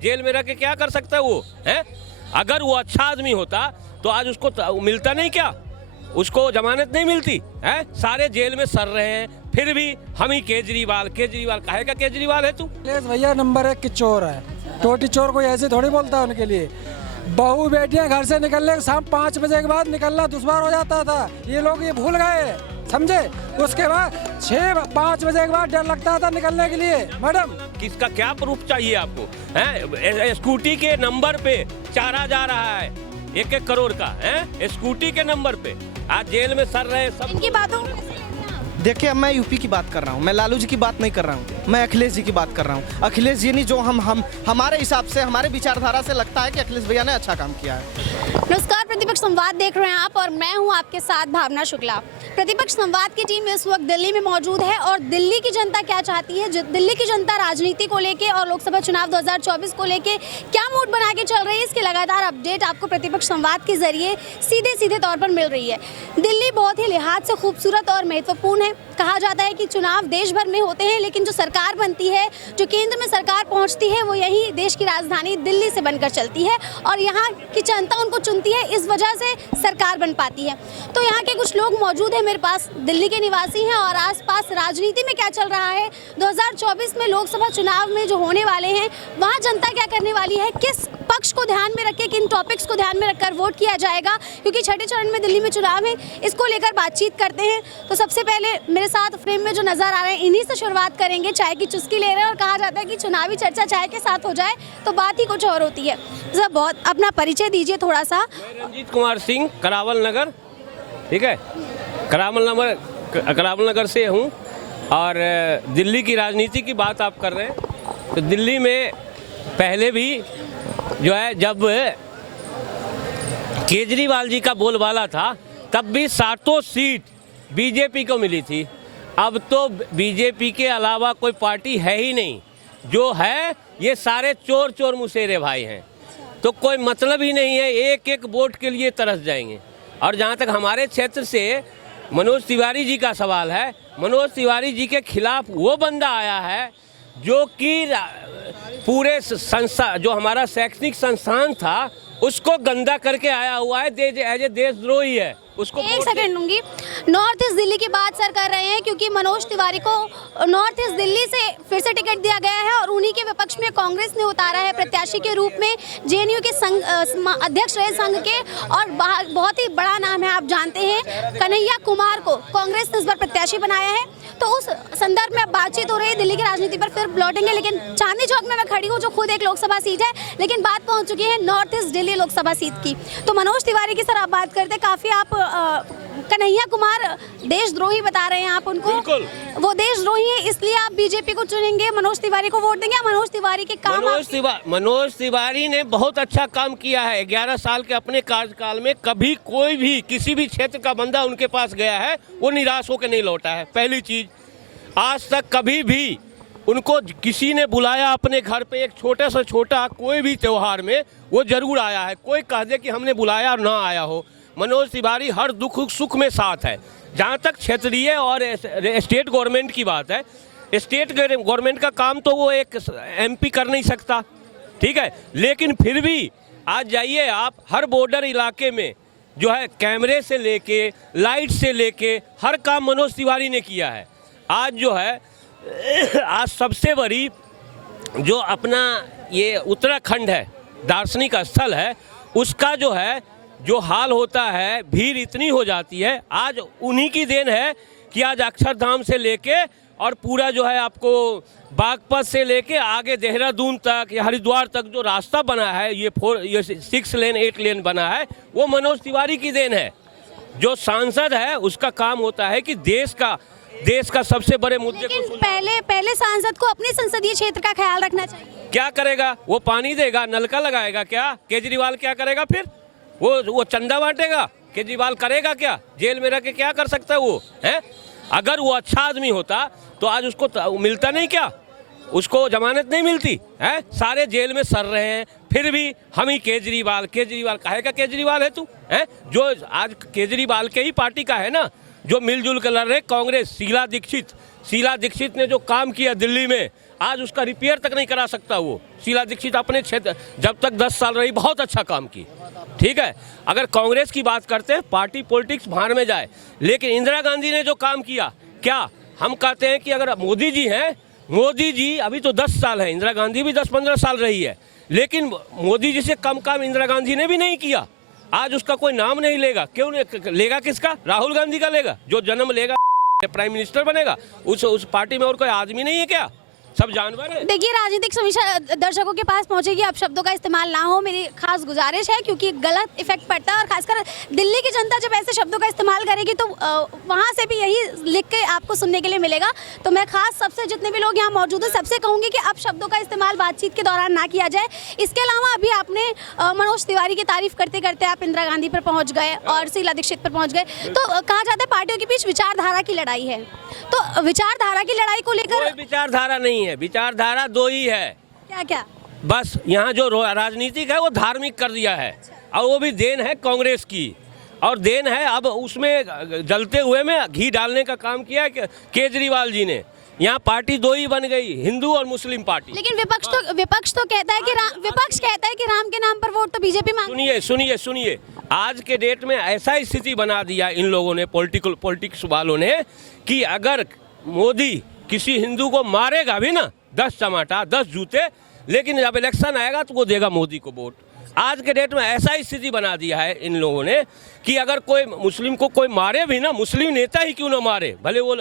Jail में रह के क्या कर सकता है वो है? अगर वो अच्छा आदमी होता तो आज उसको मिलता नहीं क्या? उसको जमानत नहीं मिलती है? सारे जेल में सर रहे हैं, फिर भी हम ही केजरीवाल काहे का केजरीवाल है तू? भैया नंबर 1 की चोर है, टोटी चोर कोई ऐसे थोड़ी बोलता है उनके लिए। बहू बेटियां घर से निकलने के शाम 5 बजे के बाद निकलना दुश्वार हो जाता था, ये लोग ये भूल गए, समझे? उसके बाद 6-5 बजे के बाद डर लगता था निकलने के लिए। मैडम किसका क्या प्रूफ चाहिए आपको है? स्कूटी के नंबर पे चारा जा रहा है 1-1 करोड़ का है, स्कूटी के नंबर पे आज जेल में सर रहे सब। इनकी बातों देखिए, अब मैं यूपी की बात कर रहा हूँ, मैं लालू जी की बात नहीं कर रहा हूँ, मैं अखिलेश जी की बात कर रहा हूँ। अखिलेश जी ने जो हमारे हिसाब से, हमारे विचारधारा से लगता है कि अखिलेश भैया ने अच्छा काम किया है। नमस्कार, प्रतिपक्ष संवाद देख रहे हैं आप और मैं हूं आपके साथ भावना शुक्ला। प्रतिपक्ष संवाद की टीम इस वक्त दिल्ली में मौजूद है और दिल्ली की जनता क्या चाहती है, दिल्ली की जनता राजनीति को लेके और लोकसभा चुनाव 2024 को लेके क्या मूड बना के चल रही है, इसकी लगातार अपडेट आपको प्रतिपक्ष संवाद के जरिए सीधे तौर पर मिल रही है। दिल्ली बहुत ही लिहाज से खूबसूरत और महत्वपूर्ण है। कहा जाता है कि चुनाव देश भर में होते हैं, लेकिन जो सरकार बनती है, जो केंद्र में सरकार पहुंचती है, वो यही देश की राजधानी दिल्ली से बनकर चलती है और यहाँ की जनता उनको चुनती है, इस वजह से सरकार बन पाती है। तो यहाँ के कुछ लोग मौजूद हैं मेरे पास, दिल्ली के निवासी हैं और आसपास राजनीति में क्या चल रहा है, 2024 में लोकसभा चुनाव में जो होने वाले हैं वहाँ जनता क्या करने वाली है, किस पक्ष को ध्यान में रख के, किन टॉपिक्स को ध्यान में रखकर वोट किया जाएगा, क्योंकि छठे चरण में दिल्ली में चुनाव है, इसको लेकर बातचीत करते हैं। तो सबसे पहले मेरे साथ फ्रेम में जो नजर आ रहे हैं, इन्हीं से शुरुआत करेंगे। चाय की चुस्की ले रहे हैं और कहा जाता है कि चुनावी चर्चा चाय के साथ हो जाए तो बात ही कुछ और होती है। सर, बहुत अपना परिचय दीजिए थोड़ा सा। मैं रंजीत कुमार सिंह, करावल नगर, ठीक है, करावल नगर से हूँ और दिल्ली की राजनीति की बात आप कर रहे हैं तो दिल्ली में पहले भी जो है, जब केजरीवाल जी का बोलबाला था तब भी 7 सीट बीजेपी को मिली थी। अब तो बीजेपी के अलावा कोई पार्टी है ही नहीं, जो है ये सारे चोर मुसेरे भाई हैं, तो कोई मतलब ही नहीं है, एक वोट के लिए तरस जाएंगे। और जहाँ तक हमारे क्षेत्र से मनोज तिवारी जी का सवाल है, मनोज तिवारी जी के खिलाफ वो बंदा आया है जो कि पूरे संस्था, जो हमारा शैक्षणिक संस्थान था, उसको गंदा करके आया हुआ है, एज ए देशद्रोही है। उसको एक सेकंड लूंगी। नॉर्थ ईस्ट दिल्ली की बात सर कर रहे हैं क्योंकि मनोज तिवारी को नॉर्थ ईस्ट दिल्ली से फिर से टिकट दिया गया है और उन्हीं के विपक्ष में कांग्रेस ने उतारा है प्रत्याशी के रूप में जेएनयू के संघ अध्यक्ष रहे संघ के, और बहुत ही बड़ा नाम है, आप जानते हैं, कन्हैया कुमार को कांग्रेस ने इस बार प्रत्याशी बनाया है। तो उस संदर्भ में बातचीत हो रही है, दिल्ली की राजनीति पर फिर लौटेंगे, लेकिन चांदनी चौक में मैं खड़ी हूँ जो खुद एक लोकसभा सीट है, लेकिन बात पहुँच चुकी है north east Delhi Lok Sabha seat की। तो मनोज तिवारी की सर आप बात करते, काफी आप कन्हैया कुमार देशद्रोही बता रहे हैं आप उनको, वो देशद्रोही है इसलिए आप बीजेपी को चुनेंगे, मनोज तिवारी को वोट देंगे। मनोज तिवारी के काम, मनोज तिवारी ने बहुत अच्छा काम किया है। 11 साल के अपने कार्यकाल में कभी कोई भी किसी भी क्षेत्र का बंदा उनके पास गया है वो निराश होकर नहीं लौटा है। पहली चीज, आज तक कभी भी उनको किसी ने बुलाया अपने घर पे, एक छोटे से छोटा कोई भी त्योहार में वो जरूर आया है। कोई कह दे कि हमने बुलाया और ना आया हो, मनोज तिवारी हर दुख सुख में साथ है। जहाँ तक क्षेत्रीय और स्टेट गवर्नमेंट की बात है, स्टेट गवर्नमेंट का काम तो वो एक एमपी कर नहीं सकता, ठीक है, लेकिन फिर भी आज जाइए आप, हर बॉर्डर इलाके में जो है कैमरे से लेके लाइट से लेके हर काम मनोज तिवारी ने किया है। आज जो है, आज सबसे बड़ी जो अपना ये उत्तराखंड है, दार्शनिक स्थल है, उसका जो है जो हाल होता है, भीड़ इतनी हो जाती है, आज उन्हीं की देन है कि आज अक्षरधाम से लेके और पूरा जो है आपको बागपत से लेके आगे देहरादून तक या हरिद्वार तक जो रास्ता बना है, ये 6 लेन 8 लेन बना है, वो मनोज तिवारी की देन है। जो सांसद है उसका काम होता है कि देश का सबसे बड़े मुद्दे को पहले सांसद को अपने संसदीय क्षेत्र का ख्याल रखना चाहिए। क्या करेगा वो? पानी देगा, नलका लगाएगा क्या? केजरीवाल क्या करेगा फिर? वो चंदा बांटेगा? केजरीवाल करेगा क्या? जेल में रह के क्या कर सकता है वो है? अगर वो अच्छा आदमी होता तो आज उसको मिलता नहीं क्या? उसको जमानत नहीं मिलती है? सारे जेल में सर रहे हैं, फिर भी हम ही केजरीवाल काहे का केजरीवाल है तू है? जो आज केजरीवाल के ही पार्टी का है ना, जो मिलजुल कर लड़ रहे कांग्रेस। शीला दीक्षित ने जो काम किया दिल्ली में, आज उसका रिपेयर तक नहीं करा सकता वो। शीला दीक्षित अपने क्षेत्र जब तक 10 साल रही बहुत अच्छा काम की, ठीक है। अगर कांग्रेस की बात करते हैं, पार्टी पॉलिटिक्स भाड़ में जाए, लेकिन इंदिरा गांधी ने जो काम किया, क्या हम कहते हैं कि अगर मोदी जी हैं, मोदी जी अभी तो 10 साल है, इंदिरा गांधी भी 10-15 साल रही है, लेकिन मोदी जी से कम काम इंदिरा गांधी ने भी नहीं किया। आज उसका कोई नाम नहीं लेगा, क्यों नहीं लेगा? किसका? राहुल गांधी का लेगा, जो जन्म लेगा प्राइम मिनिस्टर बनेगा। उस पार्टी में और कोई आदमी नहीं है क्या? सब जानवर है। देखिए, राजनीतिक समीक्षा दर्शकों के पास पहुंचेगी, अब शब्दों का इस्तेमाल ना हो, मेरी खास गुजारिश है, क्योंकि गलत इफेक्ट पड़ता है। और खासकर दिल्ली की जनता जब ऐसे शब्दों का इस्तेमाल करेगी तो वहां से भी यही लिख के आपको सुनने के लिए मिलेगा। तो मैं खास सबसे, जितने भी लोग यहाँ मौजूद हैं, सबसे कहूँगी कि अब शब्दों का इस्तेमाल बातचीत के दौरान ना किया जाए। इसके अलावा अभी आपने मनोज तिवारी की तारीफ करते करते आप इंदिरा गांधी पर पहुँच गए और शीला दीक्षित पर पहुँच गए। तो कहा जाता है पार्टियों के बीच विचारधारा की लड़ाई है, तो विचारधारा की लड़ाई को लेकर कोई विचारधारा नहीं है, विचारधारा दो ही है। क्या क्या? बस यहाँ जो राजनीतिक है वो धार्मिक कर दिया है, और वो भी देन है कांग्रेस की, और देन है अब उसमें जलते हुए में घी डालने का काम किया है केजरीवाल जी ने। यहाँ पार्टी दो ही बन गई, हिंदू और मुस्लिम पार्टी। लेकिन विपक्ष तो कहता है कि विपक्ष कहता है कि राम के नाम पर वोट तो बीजेपी मांग। सुनिए, आज के डेट में ऐसा स्थिति बना दिया इन लोगों ने, पॉलिटिक्स वालों ने, कि अगर मोदी किसी हिंदू को मारेगा भी ना 10 टमाटर 10 जूते, लेकिन जब इलेक्शन आएगा तो वो देगा मोदी को वोट। आज के डेट में ऐसा स्थिति बना दिया है इन लोगों ने कि अगर कोई मुस्लिम को कोई मारे भी ना, मुस्लिम नेता ही क्यों ना मारे, भले वो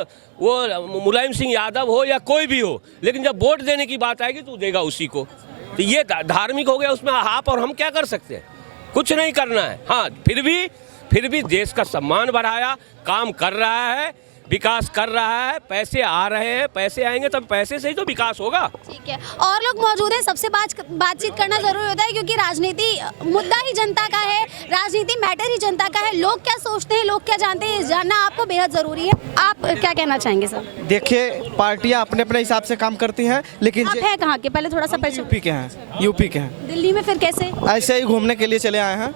मुलायम सिंह यादव हो या कोई भी हो, लेकिन जब वोट देने की बात आएगी तो देगा उसी को। तो ये धार्मिक हो गया, उसमें आप और हम क्या कर सकते हैं? कुछ नहीं करना है। हाँ, फिर भी देश का सम्मान बढ़ाया, काम कर रहा है, विकास कर रहा है, पैसे आ रहे हैं, पैसे आएंगे तब पैसे से ही तो विकास होगा। ठीक है, और लोग मौजूद हैं, सबसे बातचीत करना जरूरी होता है, क्योंकि राजनीति मुद्दा ही जनता का है, राजनीति मैटर ही जनता का है। लोग क्या सोचते हैं, लोग क्या जानते हैं, जानना आपको बेहद जरूरी है। आप क्या कहना चाहेंगे सर? देखिए, पार्टियां अपने अपने हिसाब से काम करती हैं, लेकिन आप हैं कहाँ के? पहले थोड़ा सा परिचय। यूपी के हैं। दिल्ली में फिर कैसे? ऐसे ही घूमने के लिए चले आए हैं,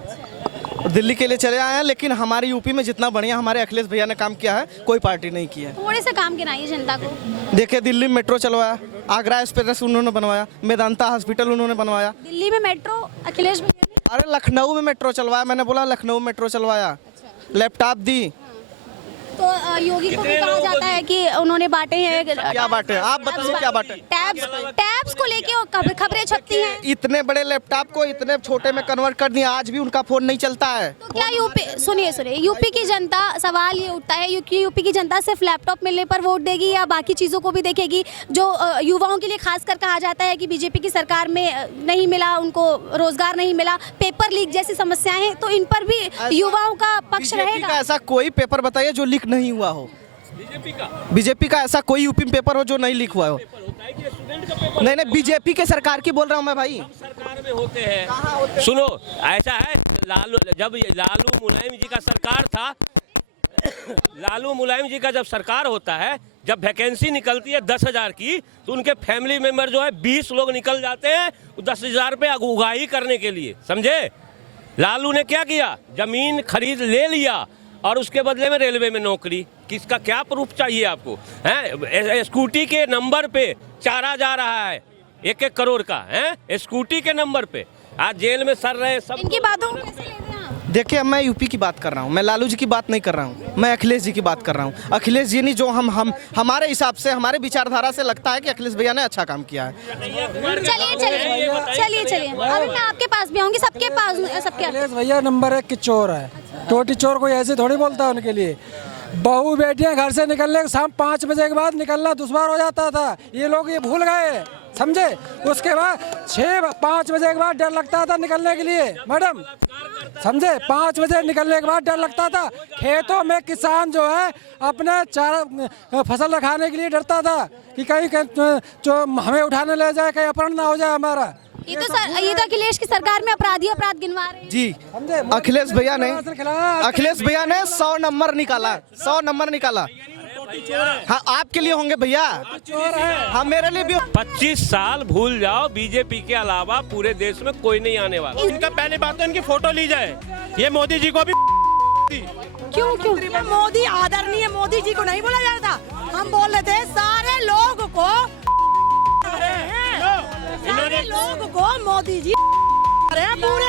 दिल्ली के लिए चले आए हैं, लेकिन हमारे यूपी में जितना बढ़िया हमारे अखिलेश भैया ने काम किया है, कोई पार्टी नहीं किया है। थोड़े से काम गिनाइए जनता को। देखिए, दिल्ली में मेट्रो चलवाया, आगरा एक्सप्रेस उन्होंने बनवाया, मेदांता हॉस्पिटल उन्होंने बनवाया। दिल्ली में मेट्रो अखिलेश भैया ने? अरे लखनऊ में मेट्रो चलवाया, मैंने बोला लखनऊ मेट्रो चलवाया, लैपटॉप दी। तो योगी को भी कहा जाता है कि उन्होंने बांटे हैं। क्या बांटे? आप बताइए क्या बांटे? टैब्स को लेके खबरें छपती हैं। इतने बड़े लैपटॉप को इतने छोटे में कन्वर्ट कर दिया, आज भी उनका फोन नहीं चलता है। तो क्या यूपी, सुनिए यूपी की जनता, सवाल ये उठता है कि यूपी की जनता सिर्फ लैपटॉप मिलने पर वोट देगी या बाकी चीज़ों को भी देखेगी? जो युवाओं के लिए खासकर कहा जाता है कि बीजेपी की सरकार में नहीं मिला, उनको रोजगार नहीं मिला, पेपर लीक जैसी समस्याएं हैं, तो इन पर भी युवाओं का पक्ष रहेगा? ऐसा कोई पेपर बताइए जो लीक नहीं हुआ हो। बीजेपी का ऐसा कोई यूपी में पेपर हो जो नहीं लीक हुआ हो? नहीं, बीजेपी के सरकार की बोल रहा हूँ मैं भाई। सरकार में होते हैं। सुनो, ऐसा है, जब लालू मुलायम जी का सरकार था, लालू मुलायम जी का जब सरकार होता है, जब वैकेंसी निकलती है 10,000 की, तो उनके फैमिली मेंबर जो है 20 लोग निकल जाते हैं 10,000 पे उगाही करने के लिए, समझे? लालू ने क्या किया? जमीन खरीद ले लिया और उसके बदले में रेलवे में नौकरी। किसका क्या प्रूफ चाहिए आपको? हैं, स्कूटी के नंबर पे चारा जा रहा है 1-1 करोड़ का, हैं, स्कूटी के नंबर पे। आज जेल में सर रहे सब। इनकी बातों को कैसे लेते हैं आप? देखिए, मैं यूपी की बात कर रहा हूँ, मैं लालू जी की बात नहीं कर रहा हूँ, मैं अखिलेश जी की बात कर रहा हूँ। अखिलेश जी ने जो हमारे हिसाब से, हमारे विचारधारा से लगता है कि अखिलेश भैया ने अच्छा काम किया है। चलिए अभी मैं आपके पास भी आऊंगी, सबके पास सबके। अखिलेश भैया नंबर 1 के चोर है, टोटी चोर कोई ऐसे थोड़ी बोलता है उनके लिए। बहू बेटियां घर से निकलने के शाम 5 बजे के बाद निकलना दुश्वार हो जाता था, ये लोग ये भूल गए, समझे? उसके बाद 5 बजे के बाद डर लगता था निकलने के लिए, मैडम, समझे? 5 बजे निकलने के बाद डर लगता था। खेतों में किसान जो है अपने चारा फसल रखाने के लिए डरता था कि कहीं जो हमें उठाने ले जाए, कहीं अपहरण ना हो जाए हमारा। ये तो अखिलेश की सरकार में अपराध गिनवा रहे हैं जी। अखिलेश भैया ने 100 नंबर निकाला, 100 नंबर निकाला। हाँ, आपके लिए होंगे भैया, हाँ मेरे लिए भी। 25 साल भूल जाओ, बीजेपी के अलावा पूरे देश में कोई नहीं आने वाला। इनका पहली बात तो इनकी फोटो ली जाए, ये मोदी जी को भी क्यों मोदी आदरणीय मोदी जी को नहीं बोला जा रहा था? हम बोल रहे थे सारे लोग को सारे लोग को मोदी जी पूरे